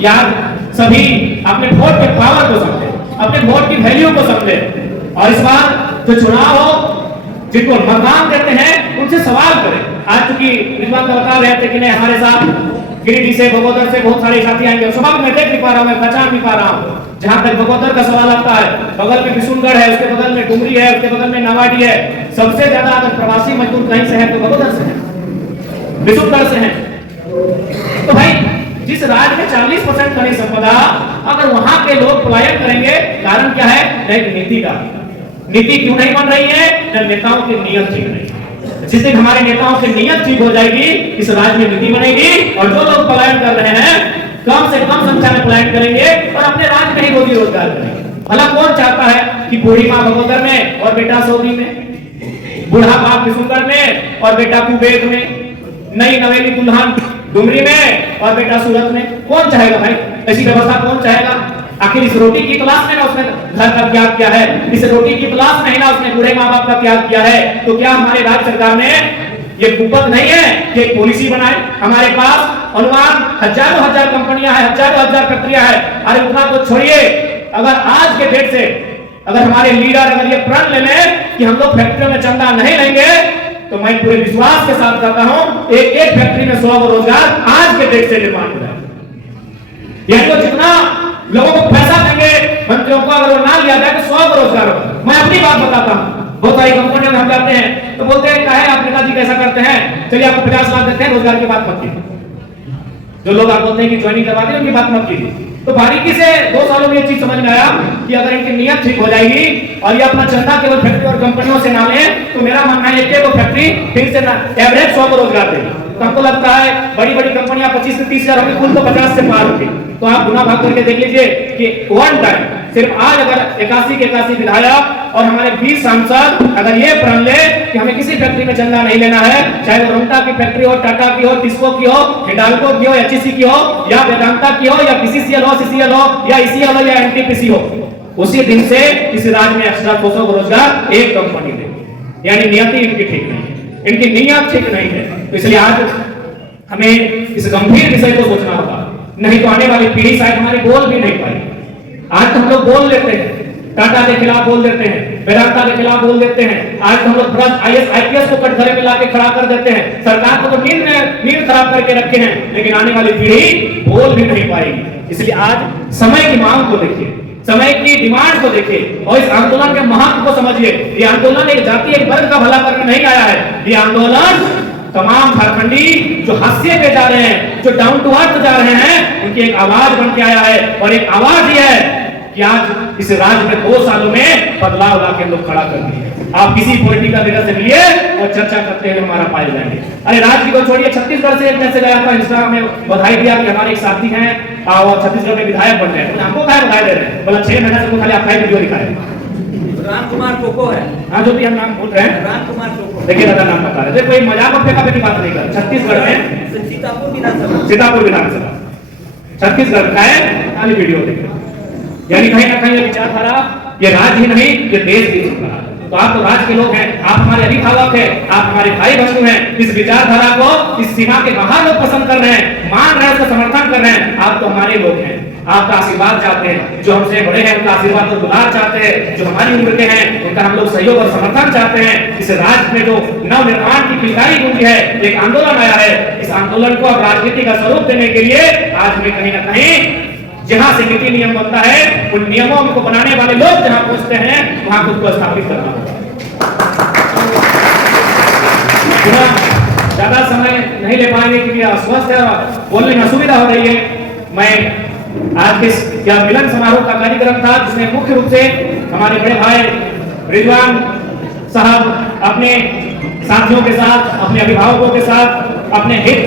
या सभी अपने वोट के पावर को समझे, अपने वोट की वैल्यू को समझे और इस बार जो चुनाव हो, जिनको मतदान देते हैं उनसे सवाल करें। आज चूंकि रिजवान बता रहे थे कि नहीं हमारे साथ गिरिडीह से, बगोदर से बहुत सारे साथी आएंगे, सुबह मैं देख नहीं पा रहा हूं, मैं पहचान नहीं पा रहा हूं। जहां तक बगोदर का सवाल आता है, बगल में बिशुनगढ़ है, उसके बगल में डुमरी है, उसके बगल में नवाडी है। सबसे ज्यादा अगर प्रवासी मजदूर कहीं से है तो बगोदर से है, बिशुनगढ़ से है। तो भाई जिस राज्य में 40% खनिज संपदा, अगर वहां के लोग पलायन करेंगे, कारण क्या है? एक नीति का। नीति क्यों नहीं बन रही है? नेताओं की नीयत ठीक नहीं है। जिस दिन हमारे नेताओं की नीयत ठीक हो जाएगी, इस राज्य में नीति बनेगी और जो लोग पलायन कर रहे हैं कम से कम संख्या में पलायन करेंगे और अपने राज्य में ही रोजी रोजगार करेंगे। भला कौन चाहता है कि बूढ़ी माँ बगोदर में और बेटा सऊदी में, बूढ़ा बाप बिशुनगढ़ में और बेटा कुबेत में, नई नवेली दुल्हन डुमरी में और बेटा सूरत में? कौन चाहेगा भाई? ऐसी व्यवस्था कौन चाहेगा? आखिर इस रोटी की तलाश में ना उसने घर का त्याग किया है, इस रोटी की तलाश में ना उसने बूढ़े माँ बाप का त्याग किया है। तो क्या हमारे राज्य सरकार ने ये कुपत नहीं है कि एक पॉलिसी बनाए? हमारे पास अनुमान हजारों हजार कंपनियां हैं, हजारों हजार फैक्ट्रियां हैं। अरे उतना तो छोड़िए, अगर आज के डेट से अगर हमारे लीडर अगर ये प्रण ले लें कि हम लोग फैक्ट्रियों में चंदा नहीं लेंगे, तो मैं पूरे विश्वास के साथ कहता हूं एक एक फैक्ट्री में 100 रोजगार आज के डेट से निर्माण हो जाए। यानी तो जितना लोगों को पैसा देंगे मंत्रियों को, अगर वो ना लिया जाए तो 100 रोजगार होगा। मैं अपनी बात बताता हूं, बहुत सारी कंपनियों में हम जाते हैं तो बोलते हैं क्या है आप नेताजी कैसा करते हैं, चलिए आपको 50 लाख देते हैं, रोजगार की बात मत कीजिए। जो लोग आप बोलते हैं कि ज्वाइनिंग करवा दें उनकी बात मत कीजिए। तो बारीकी से 2 सालों में ये चीज समझ में आया कि अगर इनकी नियत ठीक हो जाएगी और ये अपना चंदा केवल फैक्ट्री और कंपनियों से ना लें, तो मेरा मानना है कि वो फैक्ट्री फिर से एवरेज 100 रोजगार देगी। तो हमको लगता है बड़ी बड़ी कंपनियां 25 से 30 हजार होगी, कुल तो 50 से पार होगी। तो आप गुना भाग करके देख लीजिए कि वन टाइम सिर्फ आज अगर 81 के 81 विधायक और हमारे 20 सांसद अगर ये प्रण ले कि हमें किसी फैक्ट्री में चंदा नहीं लेना है, चाहे वो रोंटा की फैक्ट्री हो, टाटा की हो, टिस्को की हो, हिंडाल्को की हो, एचईसी की हो, या वेदांता की हो, या बीसीसीएल हो, सीसीएल हो, या ईसीएल हो, या एनटीपीसी हो, उसी दिन से इस राज्य में एक्स्ट्रा 200 रोजगार एक कंपनी देगी। यानी नियति इनकी ठीक नहीं है, इनकी नियत ठीक नहीं है। तो इसलिए आज हमें इस गंभीर विषय को सोचना होगा, नहीं तो आने वाली पीढ़ी शायद हमारी बोल भी नहीं पाएगी। आज तो हम लोग बोल लेते हैं, टाटा के खिलाफ बोल देते हैं, वेदांता के खिलाफ बोल देते हैं, आज तो हम लोग ब्रज आईएएस आईपीएस को कटघरे में लाके खड़ा कर देते हैं। सरकार को तो नींद खराब करके रखे हैं, लेकिन आने वाली पीढ़ी बोल भी नहीं पाएगी। इसलिए आज समय की मांग को देखिए, समय की डिमांड को देखिए और इस आंदोलन के महत्व को समझिए। ये आंदोलन एक जाति एक वर्ग का भला करने नहीं आया है, ये आंदोलन तमाम झारखंडी जो हाशिए पे जा रहे हैं, जो डाउन टू अर्थ जा रहे हैं, उनकी एक आवाज बन के आया है। और एक आवाज ये है कि आज इस राज्य में 2 सालों में बदलाव लाके लोग खड़ा कर दिए। आप किसी पॉलिटिकल लीडर से मिलिए और चर्चा करते हुए हमारा पाए जाएंगे। अरे राज्य को छोड़िए, छत्तीसगढ़ से एक मैसेज आया था, इंस्टाग्राम में बधाई दिया कि हमारे एक साथी हैं और छत्तीसगढ़ में विधायक बन गए। हमको क्या बधाई दे रहे हैं? बोला 6 महीने से खाली आपका वीडियो दिखाए। रामकुमार कोको है। हाँ, जो भी हम नाम बोल रहे हैं, रामकुमार कोको। देखिए दादा नाम बता रहे थे, कोई मजाक और फेंका फेंकी बात नहीं कर। छत्तीसगढ़ में सीतापुर विधानसभा, सीतापुर विधानसभा छत्तीसगढ़ का है, खाली वीडियो देखिए। यानी कहीं ना कहीं ये विचारधारा ये राज्य ही नहीं, ये देश भी चुन रहा है। तो आप तो राज्य के लोग हैं, आप हमारे अभिभावक हैं, आप हमारे भाई बंधु हैं। इस विचारधारा को इस सीमा के बाहर लोग पसंद कर रहे हैं, मान रहे हैं, उसका समर्थन कर रहे हैं। आप तो हमारे लोग हैं, आपका आशीर्वाद चाहते हैं, जो हमसे बड़े हैं उनका आशीर्वाद और दुलार चाहते हैं, जो हमारी उम्र के हैं उनका हम लोग सहयोग और समर्थन चाहते हैं। इस राज्य में जो नव निर्माण की किलकारी गूंजी है, एक आंदोलन आया है, इस आंदोलन को अब राजनीति का स्वरूप देने के लिए आज में कहीं ना कहीं जहां से नीति नियम बनता है, उन नियमों को बनाने वाले लोग जहां पहुंचते हैं वहां खुद को स्थापित करना होगा। ज्यादा समय नहीं ले पाएंगे क्योंकि अस्वस्थ है और बोलने में असुविधा हो रही है। मैं आज के मिलन समारोह का कार्यक्रम था जिसमें मुख्य रूप से हमारे बड़े भाई रिजवान साहब अपने साथियों के साथ, अपने अभिभावकों के साथ, अपने हित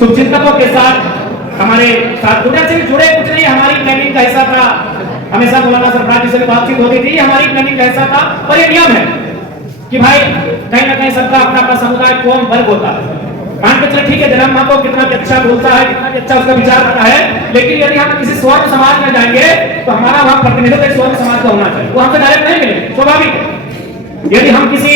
शुभचिंतकों के साथ हमारे साथ जुड़े कुछ नहीं, हमारी प्लानिंग का हिस्सा था। हमेशा मौलाना सरफराज जी से बातचीत होती थी, हमारी प्लानिंग का हिस्सा था। और ये नियम है कि भाई कहीं ना कहीं सबका अपना अपना समुदाय कौन वर्ग होता है। मान के चले ठीक है, जन्म माँ को कितना भी अच्छा बोलता है, कितना भी अच्छा उसका विचार करता है, लेकिन यदि हम किसी स्वर्ण समाज में जाएंगे तो हमारा वहां प्रतिनिधित्व एक स्वर्ण समाज का होना चाहिए, वो हमसे डायरेक्ट नहीं मिलेगा, स्वाभाविक है। यदि हम किसी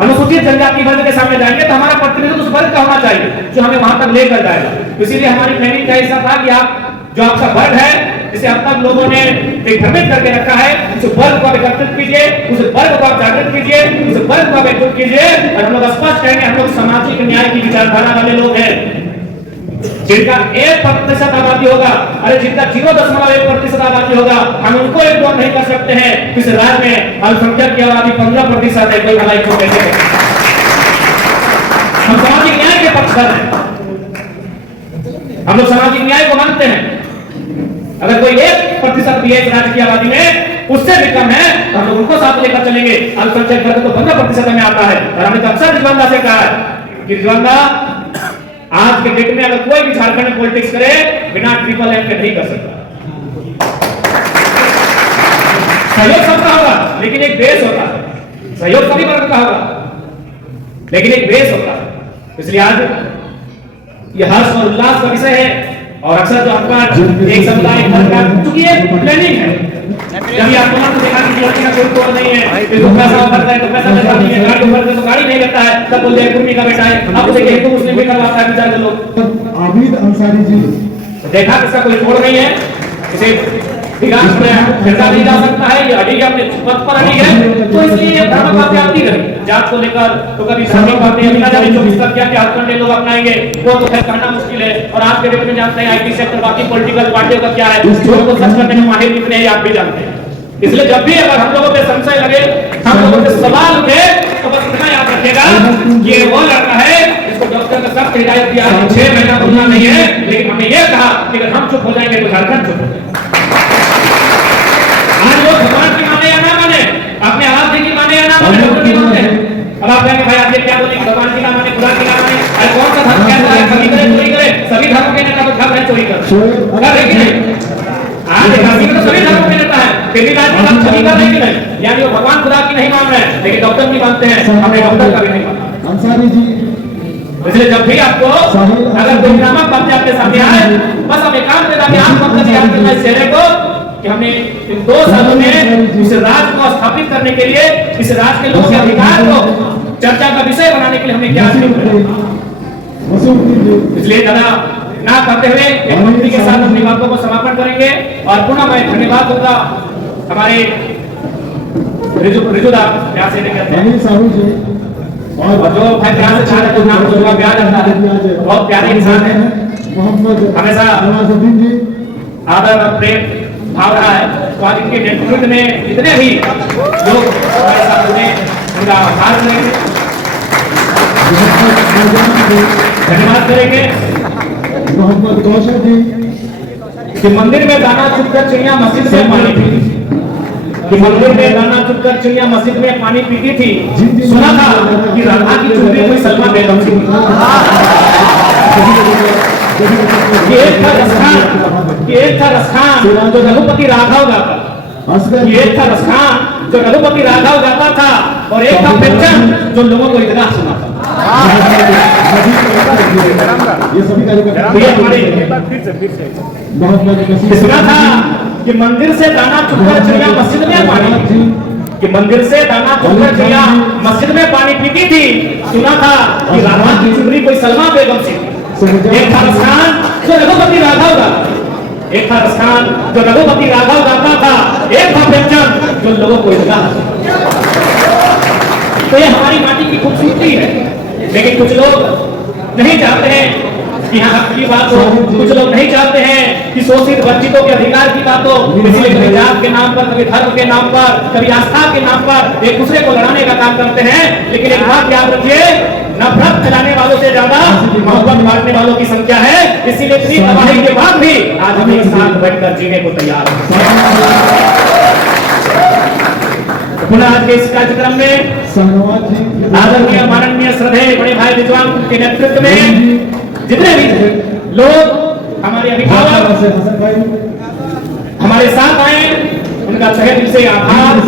अनुसूचित जनजाति वर्ग के सामने जाएंगे तो हमारा प्रतिनिधित्व उस वर्ग का होना चाहिए जो हमें वहां तक लेकर जाएगा। इसीलिए हमारी ट्रेनिंग का हिस्सा था कि आप जो आपका वर्ग है, जिसे अब तक लोगों ने भ्रमित करके रखा है, उस वर्ग को आप एकत्रित कीजिए, उस वर्ग को आप जागृत कीजिए, उस वर्ग को आप एकजुट कीजिए। और हम लोग स्पष्ट कहेंगे, हम लोग सामाजिक न्याय की विचारधारा वाले लोग हैं, जिनका 1% आबादी होगा, अरे जिनका 0.1% आबादी होगा, हम उनको इग्नोर नहीं कर सकते हैं। इस राज्य में अल्पसंख्यक की आबादी 15% है, कोई भलाई को कैसे हम सामाजिक न्याय के पक्षधर हैं, हम लोग सामाजिक न्याय को मानते हैं। अगर कोई 1% भी है इस राज्य की आबादी में उससे भी कम है तो हम लोग उनको साथ लेकर चलेंगे। अल्पसंख्यक वर्ग तो 15% में आता है। और हमने तो अक्सर रिजवान से कहा है कि रिजवान आज के डेट में अगर कोई भी झारखंड में पॉलिटिक्स करे बिना ट्रिपल एम के नहीं कर सकता। सहयोग सबका होगा लेकिन एक बेस होता है, सहयोग सभी वर्ग का होगा लेकिन एक बेस होता है। इसलिए आज यह हर्ष और उल्लास का विषय है। और अक्सर जो आपका एक समुदाय चूंकि ये प्लानिंग है, जब आप तुरंत देखा कि लड़की का कोई तोड़ नहीं है, इसको पैसा भरता है तो पैसा देता नहीं है, गाड़ी भरते तो गाड़ी नहीं करता है, तब बोलते हैं कुर्मी का बेटा है। अब देखिए हिंदू मुस्लिम भी करवाता है विचार के लोग। आबिद अंसारी जी देखा कि इसका कोई तोड़ नहीं है, इसे विकास में खिलता नहीं जा सकता है, ये अड़ी अपने पद पर अड़ी है। तो इसलिए ये भ्रामक बातें आती रही जात को लेकर, तो कभी धार्मिक बातें बिना जाने 24 तक क्या क्या हथकंडे लोग अपनाएंगे वो तो खैर कहना मुश्किल है। और आज के डेट में जानते हैं आईटी सेक्टर बाकी पॉलिटिकल पार्टियों का क्या है, जो को सच करने में माहिर कितने हैं आप भी जानते हैं। इसलिए जब भी अगर हम लोगों पे संशय लगे, हम लोगों पे सवाल उठे, तो बस इतना याद रखिएगा ये वो लड़का है जिसको डॉक्टर ने सख्त हिदायत दिया 6 महीना बोलना नहीं है, लेकिन हमने ये कहा कि अगर हम चुप हो जाएंगे तो झारखंड चुप हो जाएगा। आज लोग भगवान की माने या ना माने, अपने आवाज की माने या ना माने, डॉक्टर की मानते हैं। अब आप कहेंगे भाई आप ये क्या बोलेंगे, भगवान की ना माने, खुदा की ना माने, अरे कौन सा धर्म कहता है सभी करे चोरी करे? सभी धर्म के नेता तो धर्म है चोरी कर कर रहे कि नहीं? आज धर्म तो सभी धर्म के नेता है, फिर भी राज की सभी कर रहे कि नहीं? यानी वो भगवान खुदा की नहीं मान रहे हैं, लेकिन डॉक्टर भी मानते हैं, हमने डॉक्टर का भी नहीं माना। अंसारी जी इसलिए जब भी आपको अगर कोई भ्रामक बातें आपके सामने आए, बस हम एकांत में जाके आप मतलब याद करना इस चेहरे को कि हमने इन 2 सालों में इस राज्य को स्थापित करने के लिए, इस राज्य के लोगों के अधिकार को चर्चा का विषय बनाने के लिए हमने क्या किया। इसलिए दादा ना करते हुए एक मंत्री के साथ अपनी बातों को समापन करेंगे। और पुनः मैं धन्यवाद दूंगा हमारे रिजुदा प्यार से करते हैं और जो भाई प्यार से चाहते हैं नाम जो प्यार करता है, बहुत प्यारे इंसान है, हमेशा आदर और प्रेम भाव रहा है। तो आज इनके नेतृत्व में जितने भी लोग हमारे साथ जुड़े उनका आभार करेंगे, धन्यवाद करेंगे। मोहम्मद कौशल जी कि मंदिर में दाना चुनकर चिड़िया मस्जिद में पानी पीती थी, कि मंदिर में दाना चुनकर चिड़िया मस्जिद में पानी पीती थी। सुना था कि राधा की चुनरी कोई सलमा बेगम थी। एक था रसखान जो रघुपति राघव गाता, ये था रसखान जो रघुपति राघव गाता था, और एक था पेंशन जो लोगों को इतना सुना था। ये सभी सुना था कि मंदिर से दाना चुनकर चिड़िया मस्जिद में पानी, कि मंदिर से दाना चुनकर चिड़िया मस्जिद में पानी पीती थी। सुना था कि राधा की चुनरी कोई सलमा बेगम से। एक था रसखान जो रघुपति राघव गाता, एक था रसखान जो रघुपति राघव गाता था, एक था पेंशन जो लोगों को इतना। तो ये हमारी माटी की खूबसूरती है, लेकिन कुछ लोग नहीं चाहते हैं कि यहाँ हक की बात हो, कुछ लोग नहीं चाहते हैं कि शोषित वंचितों के अधिकार की बात हो। इसलिए कभी जात के नाम पर, कभी धर्म के नाम पर, कभी आस्था के नाम पर एक दूसरे को लड़ाने का काम करते हैं। लेकिन एक बात याद रखिए, नफरत फैलाने वालों से ज्यादा मोहब्बत बांटने वालों की संख्या है। इसीलिए इतनी तबाही के बाद भी आज हम एक साथ बैठकर जीने को तैयार हैं। पुनः आज के इस कार्यक्रम में आदरणीय माननीय श्रद्धेय बड़े भाई रिजवान के नेतृत्व में जितने भी लोग हमारे अभिभावक हमारे साथ आए, उनका तहे दिल से आभार,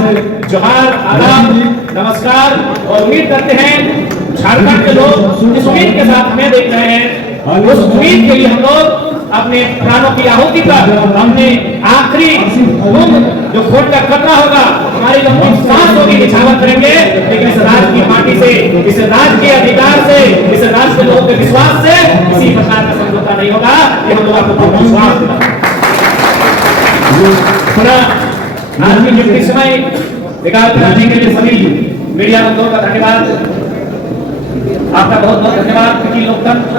जोहार, आदाब, नमस्कार। और उम्मीद करते हैं झारखंड के लोग इस उम्मीद के साथ हमें देख रहे हैं, उस उम्मीद के लिए हम लोग अपने प्राणों की आहुति कर हमने आखिरी जो खोट का खतरा होगा, हमारी जो सांस होगी निछावर करेंगे, लेकिन इस राज्य की माटी से, इस राज्य के अधिकार से, इस राज्य के लोगों के विश्वास से किसी प्रकार का समझौता नहीं होगा। ये हम लोग आपको विश्वास दिलाते हैं। आज की जितनी समय निकाल कराने के लिए सभी मीडिया बंधुओं का धन्यवाद, आपका बहुत बहुत धन्यवाद। क्योंकि लोकतंत्र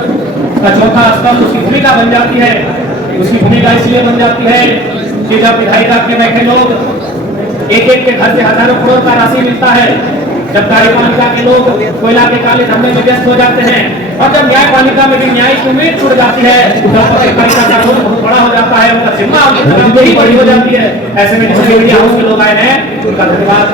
का चौथा स्तंभ उसकी भूमिका बन जाती है। उसकी भूमिका इसलिए बन जाती है कि जब विधायिका में बैठे लोग एक एक के घर से हजारों करोड़ का राशि मिलता है, जब कार्यपालिका के लोग कोयला के काले धंधे में व्यस्त हो जाते हैं, और जब न्यायपालिका में भी न्याय की उम्मीद छूट जाती है, कार्यपालिका का रोल बहुत बड़ा हो जाता है, उनका जिम्मा ही बड़ी हो जाती है। ऐसे में जितने मीडिया हाउस के लोग आए हैं उनका धन्यवाद।